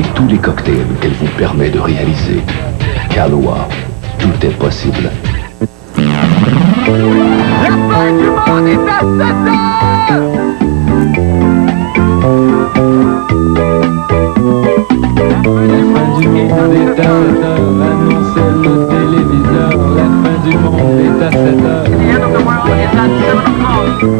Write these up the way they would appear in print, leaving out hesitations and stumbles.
et tous les cocktails qu'elle vous permet de réaliser. Kahlua, tout est possible. La fin du monde est à 7 heures! La fin du monde est à 7 heures, annonçait le téléviseur. La fin du monde est à 7 heures.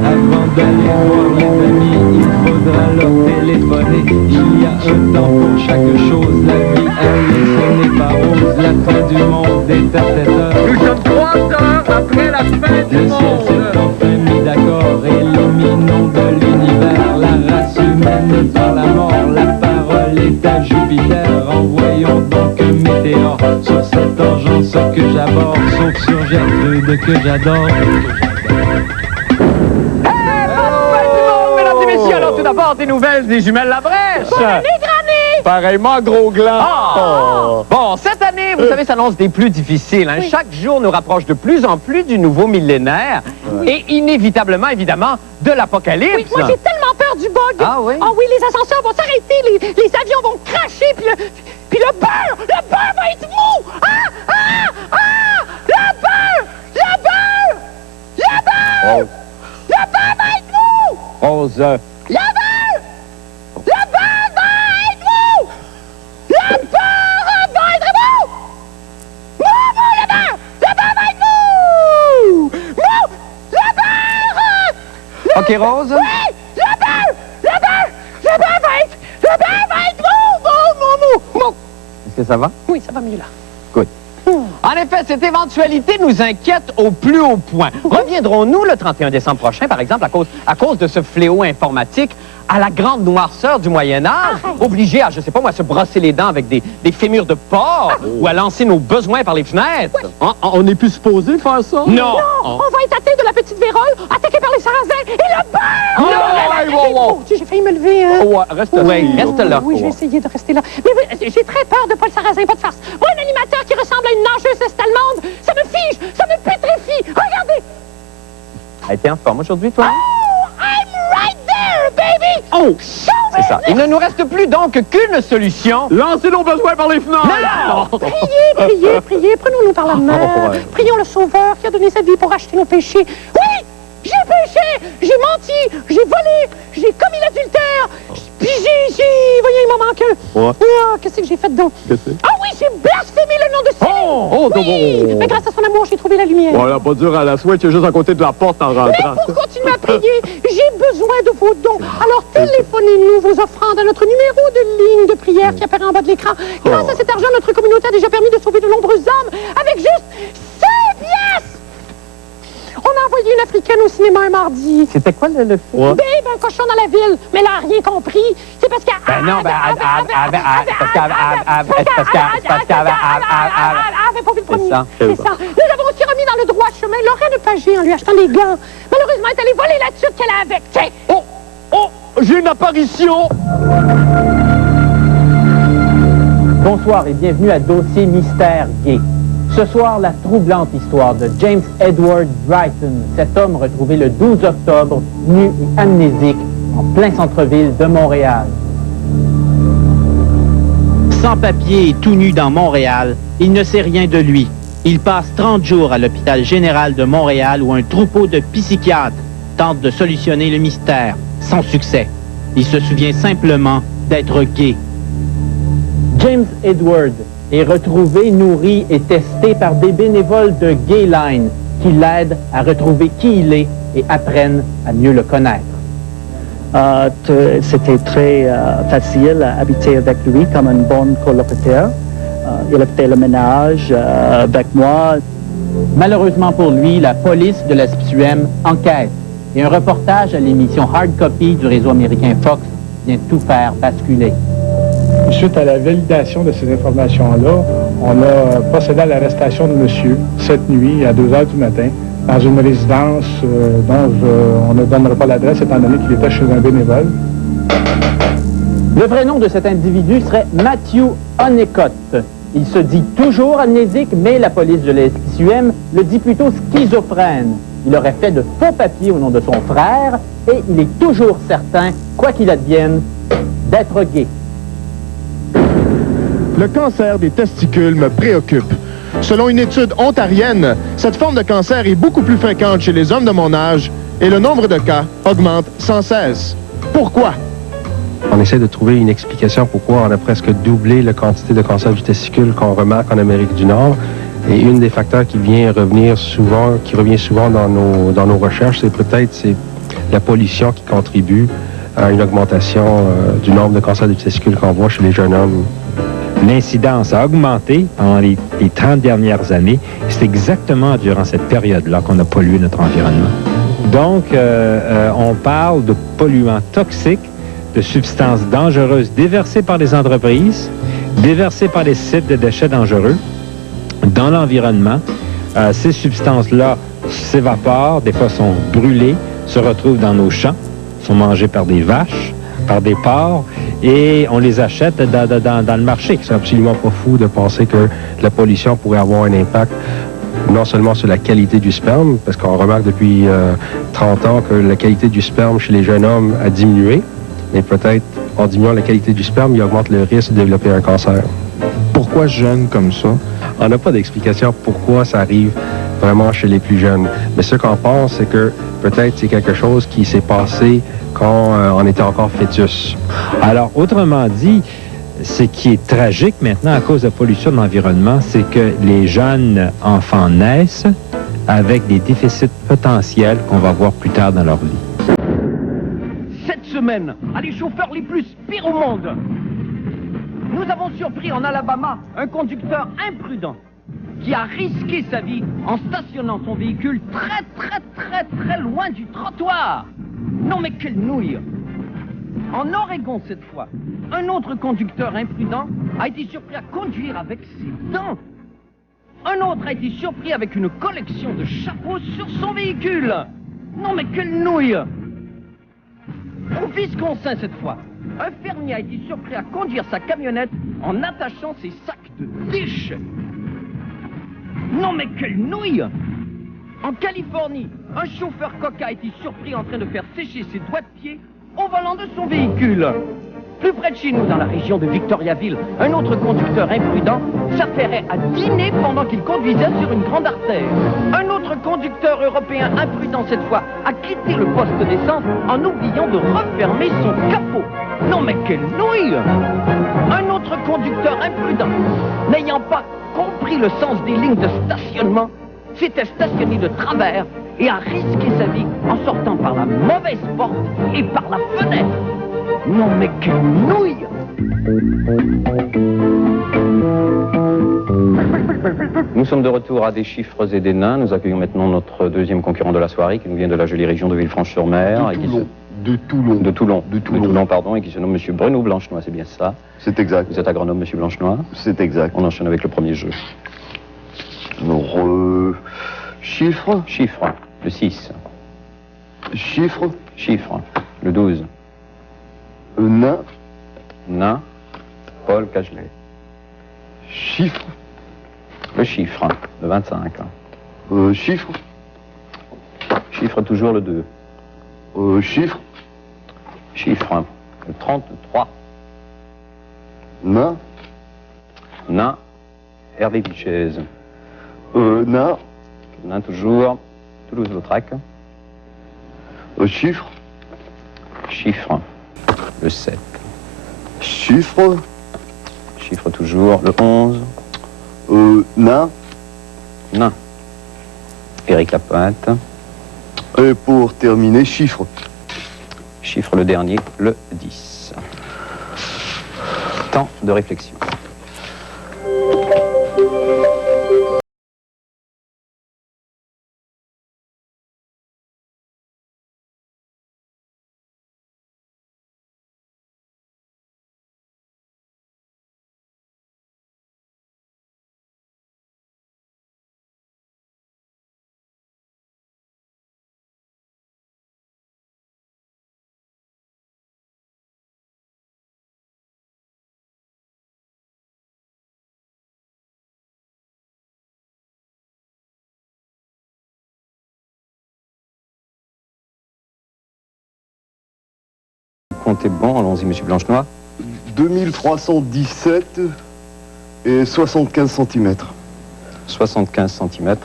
Avant d'aller voir les amis, il faudra leur téléphoner. Il y a un temps pour chaque chose, la vie, elle, ce n'est pas rose. La fin du monde est à 7 heures. Nous sommes 3 heures après la fin du Le ciel monde. s'est enfin mis d'accord, illuminons de l'univers la race humaine par la mort. La parole est à Jupiter, envoyons donc un météore sur cette engeance que j'aborde, sauf sur Gertrude que j'adore. Mesdames et messieurs, alors tout d'abord, des nouvelles des jumelles Labrèche. Bonne année, Granny! Pareillement, gros gland. Oh. Bon, cette année, vous savez, s'annonce des plus difficiles. Hein. Oui. Chaque jour nous rapproche de plus en plus du nouveau millénaire et inévitablement, évidemment, de l'apocalypse. Oui, moi j'ai tellement peur du bug. Ah oui? Ah oui, les ascenseurs vont s'arrêter, les avions vont cracher, puis le beurre va être mou! Ah! Ah! Ah! Le beurre! Le beurre! Le beurre! Le beurre va être mou! Rose. Le beurre! Le beurre va être mou! Le beurre va être mou! Mou, le beurre! Le beurre va être mou! Mou! Le beurre! OK, Rose? Oui! Le beurre! Le beurre! Le beurre va être mou! Est-ce que ça va? Oui, ça va mieux là. Good. En effet, cette éventualité nous inquiète au plus haut point. Reviendrons-nous le 31 décembre prochain, par exemple, à cause de ce fléau informatique, à la grande noirceur du Moyen-Âge, obligés à, je sais pas moi, se brosser les dents avec des fémures de porc ou à lancer nos besoins par les fenêtres? On n'est plus supposé faire ça? Non! On va être atteint de la petite vérole, attaqué par les sarrasins et le beurre! Non, Oh, Dieu, j'ai failli me lever, hein. Ouais, reste Oui, assis. reste là. Oui, je vais essayer de rester là. Mais oui, j'ai très peur de Paul Sarrazin, pas de farce. Moi, un animateur qui ressemble à une nageuse est-allemande, ça me fige, ça me pétrifie. Regardez! Elle était en forme aujourd'hui, toi? Oh, I'm right there, baby! Oh! Show me C'est ça. Il ne nous reste plus donc qu'une solution. Lancez nos besoins par les fenêtres! Non! Priez, prenons-nous par la main. ouais. Prions le Sauveur qui a donné sa vie pour acheter nos péchés. Oui, j'ai péché, j'ai menti, j'ai volé, j'ai commis l'adultère, puis voyez, il m'en manque un. Ouais. Ah, qu'est-ce que j'ai fait donc? Qu'est-ce que c'est? Ah oui, j'ai blasphémé le nom de Céline. Oh, Oui, mais grâce à son amour, j'ai trouvé la lumière. Voilà, pas dur à la switch, juste à côté de la porte en Mais rentrant. pour continuer à prier, j'ai besoin de vos dons. Alors téléphonez-nous vos offrandes à notre numéro de ligne de prière qui apparaît en bas de l'écran. Grâce à cet argent, notre communauté a déjà permis de sauver de nombreuses âmes avec juste 5 pièces. On a envoyé une Africaine au cinéma un mardi. C'était quoi le film? Ouais. Babe, un cochon dans la ville, mais elle a rien compris. C'est parce qu'elle... Ben non, ben, elle avait pas vu le premier. ça. C'est ça. Nous l'avons aussi remis dans le droit chemin. Lorraine Pagé en lui achetant des gants. Malheureusement, elle est allée voler la tuque qu'elle a avec. Tiens. Oh, j'ai une apparition! Bonsoir et bienvenue à Dossier Mystère Gay. Ce soir, la troublante histoire de James Edward Brighton, cet homme retrouvé le 12 octobre, nu et amnésique, en plein centre-ville de Montréal. Sans papier et tout nu dans Montréal, il ne sait rien de lui. Il passe 30 jours à l'hôpital général de Montréal où un troupeau de psychiatres tente de solutionner le mystère, sans succès. Il se souvient simplement d'être gay. James Edward est retrouvé, nourri et testé par des bénévoles de Gayline qui l'aident à retrouver qui il est et apprennent à mieux le connaître. C'était très facile à habiter avec lui comme un bon colocataire. Il a fait le ménage avec moi. Malheureusement pour lui, la police de la SPUM enquête et un reportage à l'émission Hard Copy du réseau américain Fox vient tout faire basculer. Suite à la validation de ces informations-là, on a procédé à l'arrestation de monsieur cette nuit à 2 heures du matin dans une résidence dont on ne donnera pas l'adresse étant donné qu'il était chez un bénévole. Le vrai nom de cet individu serait Matthew Honeycutt. Il se dit toujours amnésique, mais la police de la SPUM le dit plutôt schizophrène. Il aurait fait de faux papiers au nom de son frère et il est toujours certain, quoi qu'il advienne, d'être gay. le cancer des testicules me préoccupe. Selon une étude ontarienne, cette forme de cancer est beaucoup plus fréquente chez les hommes de mon âge et le nombre de cas augmente sans cesse. Pourquoi? On essaie de trouver une explication pourquoi on a presque doublé la quantité de cancer du testicule qu'on remarque en Amérique du Nord. Et une des facteurs qui revient souvent dans nos recherches, c'est la pollution qui contribue à une augmentation du nombre de cancers du testicule qu'on voit chez les jeunes hommes. L'incidence a augmenté pendant les 30 dernières années. C'est exactement durant cette période-là qu'on a pollué notre environnement. Donc, on parle de polluants toxiques, de substances dangereuses déversées par les entreprises, déversées par les sites de déchets dangereux dans l'environnement. Ces substances-là s'évaporent, des fois sont brûlées, se retrouvent dans nos champs, sont mangées par des vaches, par des porcs, et on les achète dans le marché. C'est absolument pas fou de penser que la pollution pourrait avoir un impact non seulement sur la qualité du sperme, parce qu'on remarque depuis 30 ans que la qualité du sperme chez les jeunes hommes a diminué, mais peut-être en diminuant la qualité du sperme, il augmente le risque de développer un cancer. Pourquoi jeunes comme ça? On n'a pas d'explication pourquoi ça arrive vraiment chez les plus jeunes. Mais ce qu'on pense, c'est que peut-être c'est quelque chose qui s'est passé quand on était encore fœtus. Alors, autrement dit, ce qui est tragique maintenant à cause de la pollution de l'environnement, c'est que les jeunes enfants naissent avec des déficits potentiels qu'on va voir plus tard dans leur vie. Cette semaine, à les chauffeurs les plus pires au monde, nous avons surpris en Alabama un conducteur imprudent qui a risqué sa vie en stationnant son véhicule très loin du trottoir. Non mais quelle nouille! En Oregon cette fois, un autre conducteur imprudent a été surpris à conduire avec ses dents. Un autre a été surpris avec une collection de chapeaux sur son véhicule. Non mais quelle nouille! Au Wisconsin cette fois, un fermier a été surpris à conduire sa camionnette en attachant ses sacs de déchets. Non mais quelle nouille! En Californie, un chauffeur coca a été surpris en train de faire sécher ses doigts de pied au volant de son véhicule. Plus près de chez nous, dans la région de Victoriaville, un autre conducteur imprudent s'affairait à dîner pendant qu'il conduisait sur une grande artère. Un autre conducteur européen imprudent cette fois a quitté le poste d'essence en oubliant de refermer son capot. Non mais quelle nouille! Un autre conducteur imprudent, n'ayant pas compris le sens des lignes de stationnement, s'était stationné de travers et a risqué sa vie en sortant par la mauvaise porte et par la fenêtre. Non mais quelle nouille! Nous sommes de retour à des chiffres et des nains. Nous accueillons maintenant notre deuxième concurrent de la soirée qui nous vient de la jolie région de Villefranche-sur-Mer. De Toulon, pardon, et qui se nomme Monsieur Bruno Blanchenois, c'est bien ça? C'est exact. Vous êtes agronome, Monsieur Blanchenois? C'est exact. On enchaîne avec le premier jeu. Chiffre. Chiffre, le 6. Chiffre. Chiffre, le 12. Nain. Nain, Paul Cagelet. Chiffre. Le chiffre, le 25. Chiffre. Chiffre toujours le 2. Chiffre. Chiffre, le 33. Nain. Nain, Hervé Vichez. Nain. Nain toujours, Toulouse-Lautrec. Chiffre. Chiffre, le 7. Chiffre. Chiffre toujours, le 11. Nain. Nain, Éric Lapointe. Et pour terminer, chiffre. Chiffre le dernier, le 10. Temps de réflexion. Comptez bon, allons-y, Monsieur Blanchenois. 2317 et 75 cm. 75 cm.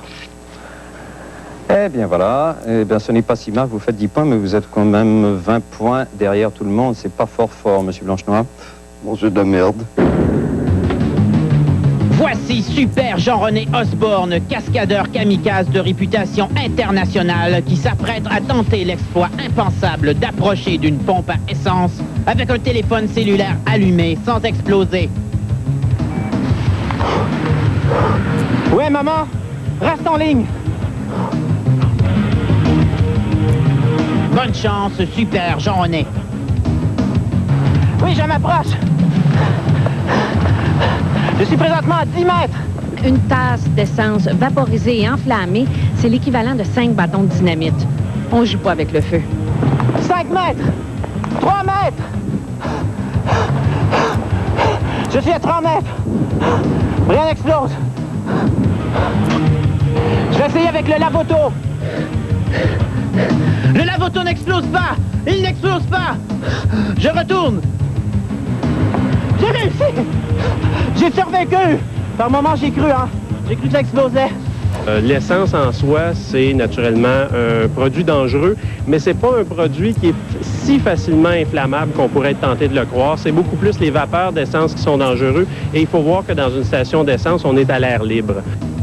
Eh bien voilà, eh bien ce n'est pas si mal, vous faites 10 points, mais vous êtes quand même 20 points derrière tout le monde. C'est pas fort, monsieur Blanchenois. Bon, j'ai de la merde. Voici Super Jean-René Osborne, cascadeur kamikaze de réputation internationale qui s'apprête à tenter l'exploit impensable d'approcher d'une pompe à essence avec un téléphone cellulaire allumé sans exploser. Ouais, maman, reste en ligne. Bonne chance, Super Jean-René. Oui, je m'approche. Je suis présentement à 10 mètres. Une tasse d'essence vaporisée et enflammée, c'est l'équivalent de 5 bâtons de dynamite. On joue pas avec le feu. 5 mètres. 3 mètres. Je suis à 3 mètres. Rien n'explose. Je vais essayer avec le lave-auto. Le lave-auto n'explose pas. Il n'explose pas. Je retourne. J'ai réussi. J'ai survécu. Par moment, j'ai cru, hein. J'ai cru que ça explosait. L'essence en soi, c'est naturellement un produit dangereux, mais c'est pas un produit qui est si facilement inflammable qu'on pourrait être tenté de le croire. C'est beaucoup plus les vapeurs d'essence qui sont dangereux, et il faut voir que dans une station d'essence, on est à l'air libre.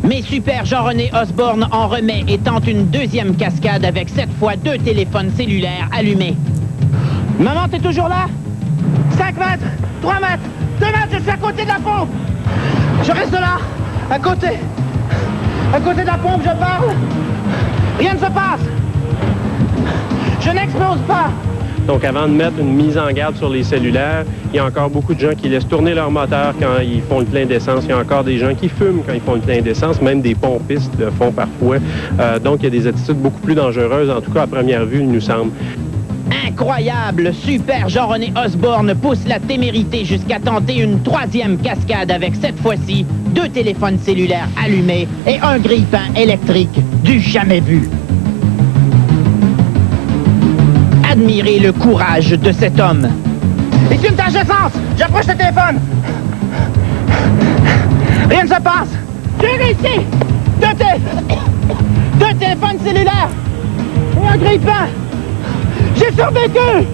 Mais Super Jean-René Osborne en remet et tente une deuxième cascade avec cette fois 2 téléphones cellulaires allumés. Maman, t'es toujours là? 5 mètres, 3 mètres, 2 mètres, je suis à côté de la pompe. Je reste là, à côté. À côté de la pompe, je parle. Rien ne se passe. Je n'explose pas. Donc, avant de mettre une mise en garde sur les cellulaires, il y a encore beaucoup de gens qui laissent tourner leur moteur quand ils font le plein d'essence. Il y a encore des gens qui fument quand ils font le plein d'essence. Même des pompistes le font parfois. Donc, il y a des attitudes beaucoup plus dangereuses, en tout cas à première vue, il nous semble. Incroyable! Super Jean-René Osborne pousse la témérité jusqu'à tenter une 3e cascade avec cette fois-ci 2 téléphones cellulaires allumés et un grille-pain électrique du jamais vu. Admirez le courage de cet homme. Ici une tâche d'essence! J'approche le téléphone! Rien ne se passe! J'ai réussi! 2 téléphones cellulaires et un grille-pain! J'ai survécu!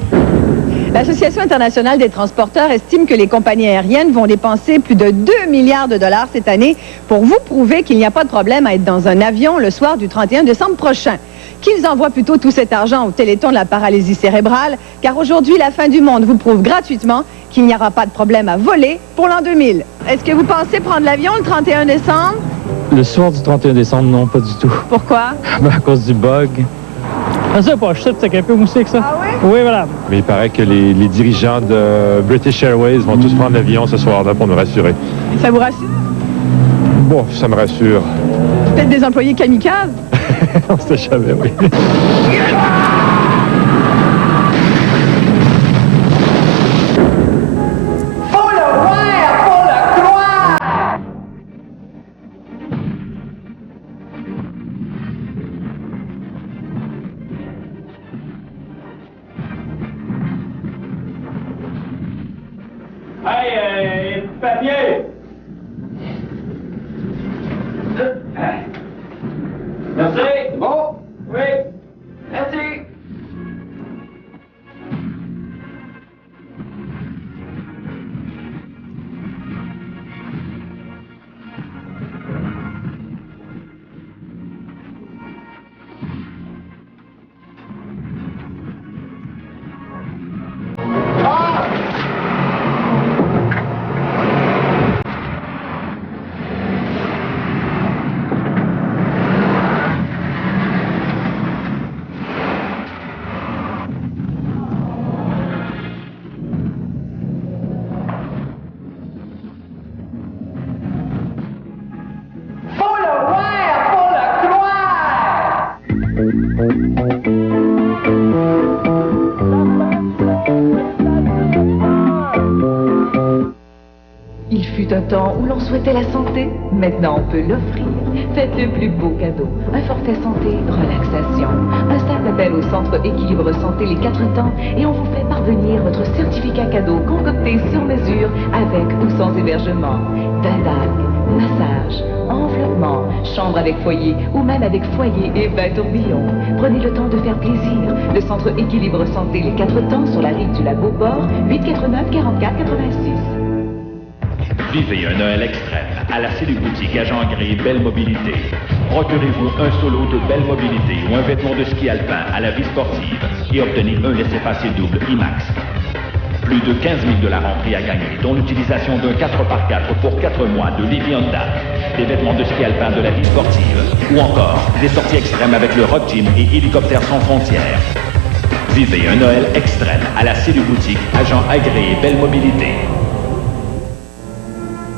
L'Association internationale des transporteurs estime que les compagnies aériennes vont dépenser plus de 2 milliards de dollars cette année pour vous prouver qu'il n'y a pas de problème à être dans un avion le soir du 31 décembre prochain. Qu'ils envoient plutôt tout cet argent au Téléthon de la paralysie cérébrale, car aujourd'hui, la fin du monde vous prouve gratuitement qu'il n'y aura pas de problème à voler pour l'an 2000. Est-ce que vous pensez prendre l'avion le 31 décembre? Le soir du 31 décembre, non, pas du tout. Pourquoi? À cause du bug. Je sais pas, je sais que c'est un peu moussé que ça. Ah oui? Oui, voilà. Mais il paraît que les dirigeants de British Airways vont tous prendre l'avion ce soir-là pour nous rassurer. Ça vous rassure? Bon, ça me rassure. Peut-être des employés kamikazes? On sait jamais, oui. Faut le voir, faut le croire! Hey, papier! Merci. Bon. Oui. Merci. Il fut un temps où l'on souhaitait la santé, maintenant on peut l'offrir. Faites le plus beau cadeau, un forfait santé, relaxation. Un simple appel au Centre Équilibre Santé les 4 temps et on vous fait parvenir votre certificat cadeau concocté sur mesure avec ou sans hébergement. Bain d'algues, massage, enveloppement, chambre avec foyer ou même avec foyer et bain tourbillon. Prenez le temps de faire plaisir. Le Centre Équilibre Santé les 4 temps sur la rive du lac Beauport, 889 44 86. Vivez un Noël extrême à la cellule boutique Agent Gris Belle Mobilité. Procurez-vous un solo de Belle Mobilité ou un vêtement de ski alpin à la vie sportive et obtenez un laissez-passer double IMAX. Plus de 15 000 $ en prix à gagner, dont l'utilisation d'un 4x4 pour 4 mois de Livy Honda, des vêtements de ski alpin de la vie sportive ou encore des sorties extrêmes avec le Rock Gym et Hélicoptère sans frontières. Vivez un Noël extrême à la cellule boutique Agent agréé Belle Mobilité.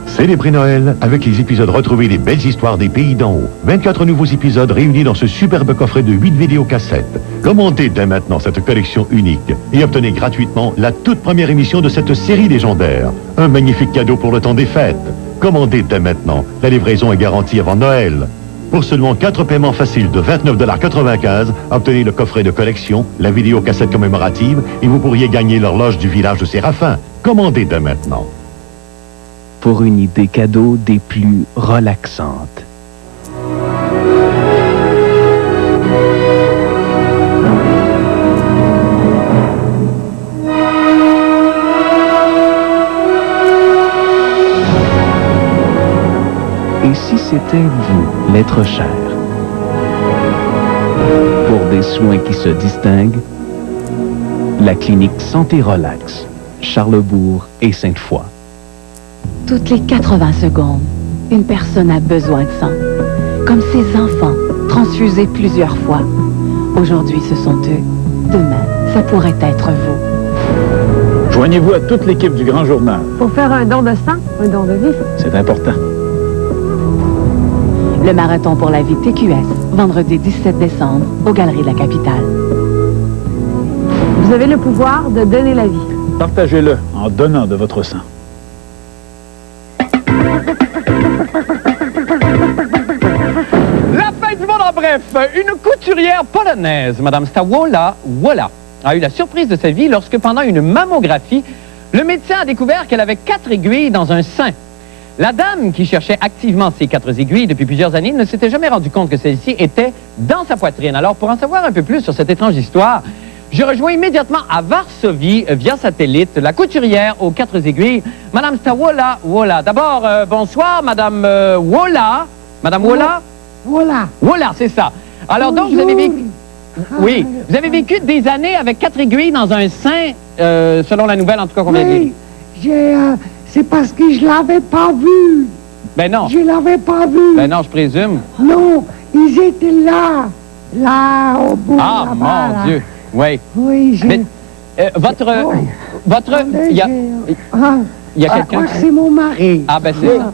Célébrez Noël avec les épisodes retrouvés des belles histoires des pays d'en haut. 24 nouveaux épisodes réunis dans ce superbe coffret de 8 vidéocassettes. Commandez dès maintenant cette collection unique et obtenez gratuitement la toute première émission de cette série légendaire. Un magnifique cadeau pour le temps des fêtes. Commandez dès maintenant. La livraison est garantie avant Noël. Pour seulement 4 paiements faciles de 29,95 $, obtenez le coffret de collection, la vidéocassette commémorative et vous pourriez gagner l'horloge du village de Séraphin. Commandez dès maintenant. Pour une idée cadeau des plus relaxantes. Et si c'était vous, l'être cher? Pour des soins qui se distinguent, la clinique Santé Relax, Charlesbourg et Sainte-Foy. Toutes les 80 secondes, une personne a besoin de sang. Comme ses enfants, transfusés plusieurs fois. Aujourd'hui, ce sont eux. Demain, ça pourrait être vous. Joignez-vous à toute l'équipe du Grand Journal. Pour faire un don de sang, un don de vie. C'est important. Le marathon pour la vie TQS, vendredi 17 décembre, aux Galeries de la Capitale. Vous avez le pouvoir de donner la vie. Partagez-le en donnant de votre sang. La fin du monde en bref. Une couturière polonaise, Mme Stawola Wola, a eu la surprise de sa vie lorsque, pendant une mammographie, le médecin a découvert qu'elle avait 4 aiguilles dans un sein. La dame, qui cherchait activement ces 4 aiguilles depuis plusieurs années, ne s'était jamais rendu compte que celles-ci étaient dans sa poitrine. Alors, pour en savoir un peu plus sur cette étrange histoire, je rejoins immédiatement à Varsovie, via satellite, la couturière aux 4 aiguilles, Mme Stawola Wola. D'abord, bonsoir, Mme Wola. Mme Wola? Voilà. Wola, c'est ça. Alors, donc, vous avez vécu... Oui, vous avez vécu des années avec 4 aiguilles dans un sein, selon la nouvelle, en tout cas, qu'on vient de lire. C'est parce que je l'avais pas vu. Ben non. Je l'avais pas vu. Ben non, je présume. Non, ils étaient là. Là, au bout Ah, là-bas, mon là. Dieu. Oui. Oui, j'ai... Mais, votre... Il y a Je quelqu'un crois que c'est mon mari. Ah, ben c'est ça.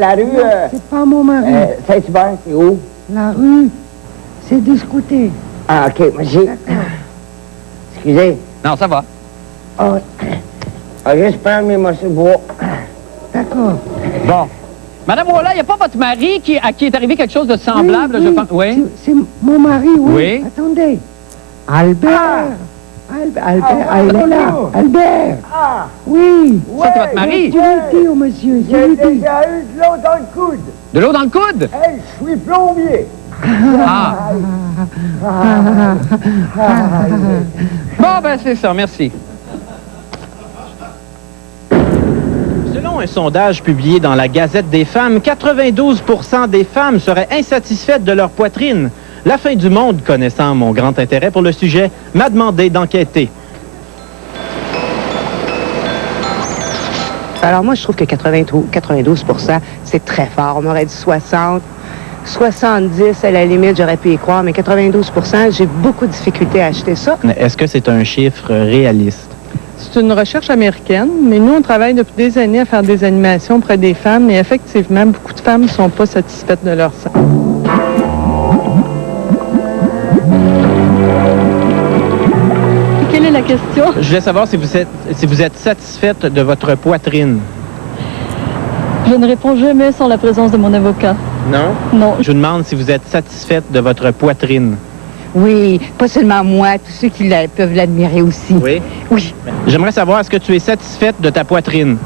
La rue... Non, c'est pas mon mari. Saint-Hubert, c'est où? La rue, c'est de ce côté. Ah, OK, moi j'ai... Excusez. Non, ça va. Ah, j'espère mes morceaux de bois. D'accord. Bon. Madame Wola, il n'y a pas votre mari à qui est arrivé quelque chose de semblable, oui, je pense. Oui. C'est mon mari, oui. Oui. Attendez. Albert. Albert. Albert. Ah. Oui. Ça, c'est votre mari? Je l'ai dit au monsieur. J'ai déjà eu de l'eau dans le coude. De l'eau dans le coude? Hey, je suis plombier. Ah. Bon, ben c'est ça, merci. Selon un sondage publié dans la Gazette des femmes, 92 % des femmes seraient insatisfaites de leur poitrine. La fin du monde, connaissant mon grand intérêt pour le sujet, m'a demandé d'enquêter. Alors moi, je trouve que 92 %, c'est très fort. On m'aurait dit 60, 70 à la limite, j'aurais pu y croire, mais 92 %, j'ai beaucoup de difficultés à acheter ça. Est-ce que c'est un chiffre réaliste? C'est une recherche américaine, mais nous, on travaille depuis des années à faire des animations auprès des femmes, et effectivement, beaucoup de femmes ne sont pas satisfaites de leur sein. Quelle est la question? Je voulais savoir si vous êtes satisfaite de votre poitrine. Je ne réponds jamais sans la présence de mon avocat. Non? Non. Je vous demande si vous êtes satisfaite de votre poitrine. Oui, pas seulement moi, tous ceux qui peuvent l'admirer aussi. Oui? Oui. J'aimerais savoir, est-ce que tu es satisfaite de ta poitrine?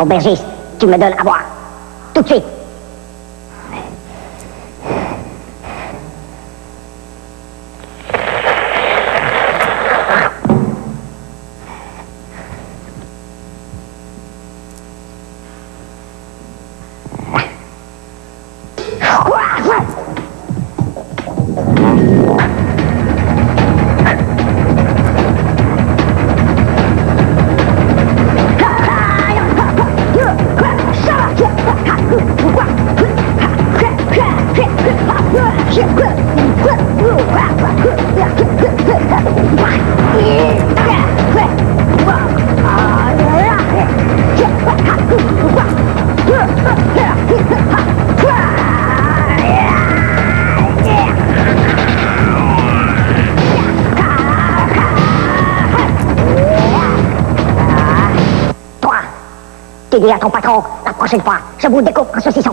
Aubergiste, tu me donnes à boire. Tout de suite. T'es dit à ton patron, la prochaine fois, je vous découpe en saucisson.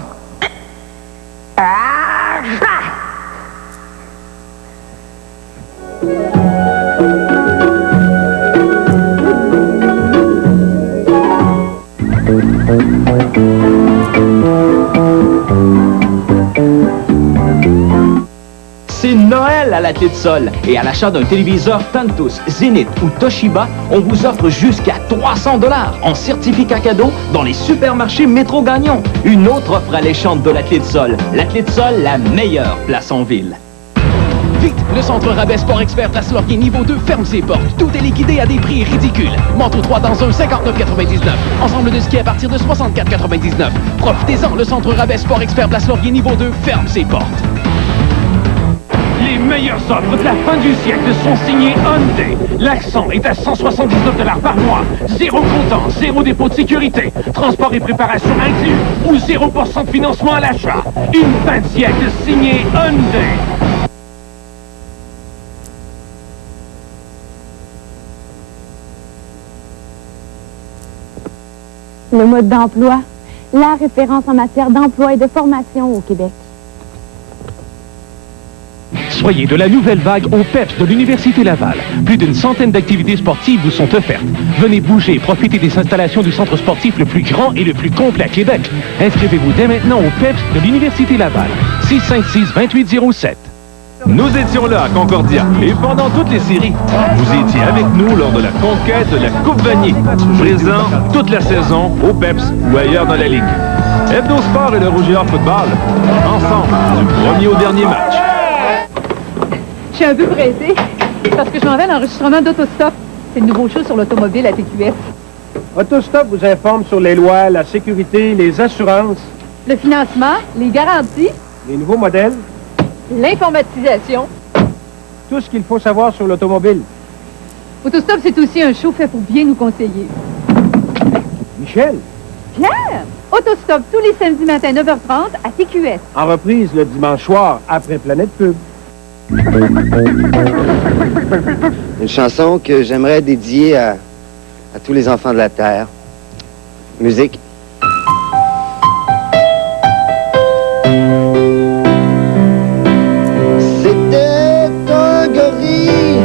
C'est Noël à la Clé de Sol et à l'achat d'un téléviseur Tantus, Zenith ou Toshiba, on vous offre jusqu'à 300 $ en certificat cadeau dans les supermarchés Métro Gagnon. Une autre offre alléchante de la Clé de Sol. La Clé de Sol, la meilleure place en ville. Vite, le centre Rabais Sport Expert Place Laurier niveau 2 ferme ses portes. Tout est liquidé à des prix ridicules. Manteau 3 dans un, 59,99. Ensemble de ski à partir de 64,99. Profitez-en, le centre Rabais Sport Expert Place Laurier niveau 2 ferme ses portes. Les meilleures offres de la fin du siècle sont signées Hyundai. L'accent est à 179 $ par mois. 0 comptant, 0 dépôt de sécurité, transport et préparation inclus ou 0% de financement à l'achat. Une fin de siècle signée Hyundai. Le mode d'emploi, la référence en matière d'emploi et de formation au Québec. Soyez de la nouvelle vague au PEPS de l'Université Laval. Plus d'une centaine d'activités sportives vous sont offertes. Venez bouger et profitez des installations du centre sportif le plus grand et le plus complet à Québec. Inscrivez-vous dès maintenant au PEPS de l'Université Laval. 656-2807. Nous étions là à Concordia et pendant toutes les séries, vous étiez avec nous lors de la conquête de la Coupe Vanier. Présent toute la saison au PEPS ou ailleurs dans la Ligue. Hebdo Sport et le Rouge et Or Football, ensemble, du premier au dernier match. Je suis un peu pressée parce que je m'en vais à l'enregistrement d'Autostop. C'est le nouveau show sur l'automobile à TQS. Autostop vous informe sur les lois, la sécurité, les assurances, Le financement, les garanties, les nouveaux modèles, l'informatisation. tout ce qu'il faut savoir sur l'automobile. Autostop, c'est aussi un show fait pour bien nous conseiller. Michel, Pierre! Autostop tous les samedis matin 9h30 à TQS. en reprise le dimanche soir après Planète Pub. Une chanson que j'aimerais dédier à tous les enfants de la Terre. Musique. C'était un gorille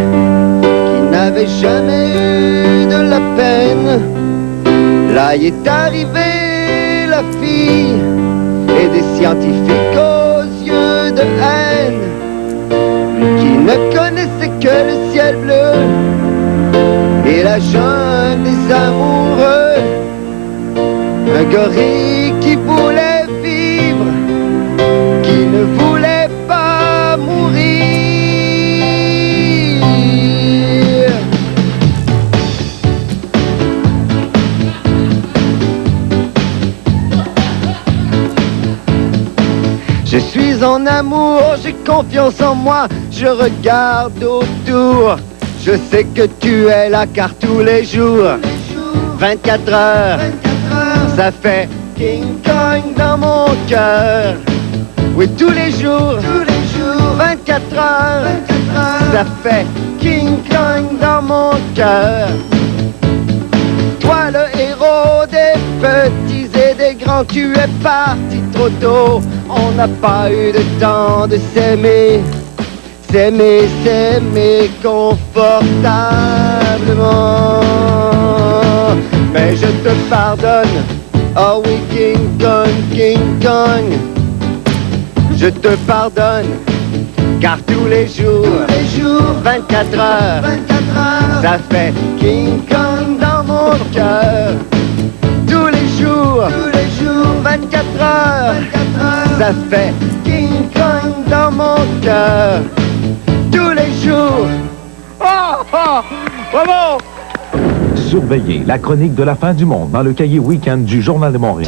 qui n'avait jamais eu de la peine. Là, il est arrivé la fille et des scientifiques aux yeux de haine. Qui ne connaissait que le ciel bleu et la jungle des amoureux. Un gorille qui voulait vivre, qui ne voulait pas mourir. Je suis en amour, j'ai confiance en moi, je regarde autour. Je sais que tu es là car tous les jours, 24 heures, ça fait King Kong dans mon cœur. Oui, tous les jours, 24 heures, ça fait King Kong dans mon cœur. Toi le héros des petits et des grands, tu es parti trop tôt. On n'a pas eu de temps de s'aimer, s'aimer confortablement. Mais je te pardonne, oh oui King Kong, je te pardonne, car tous les jours, 24 heures, ça fait King Kong dans mon cœur. Tous les jours, 24 heures, ça fait King Kong dans mon cœur. Tous les jours. Bravo! Surveillez la chronique de la fin du monde dans le cahier Week-end du Journal de Montréal.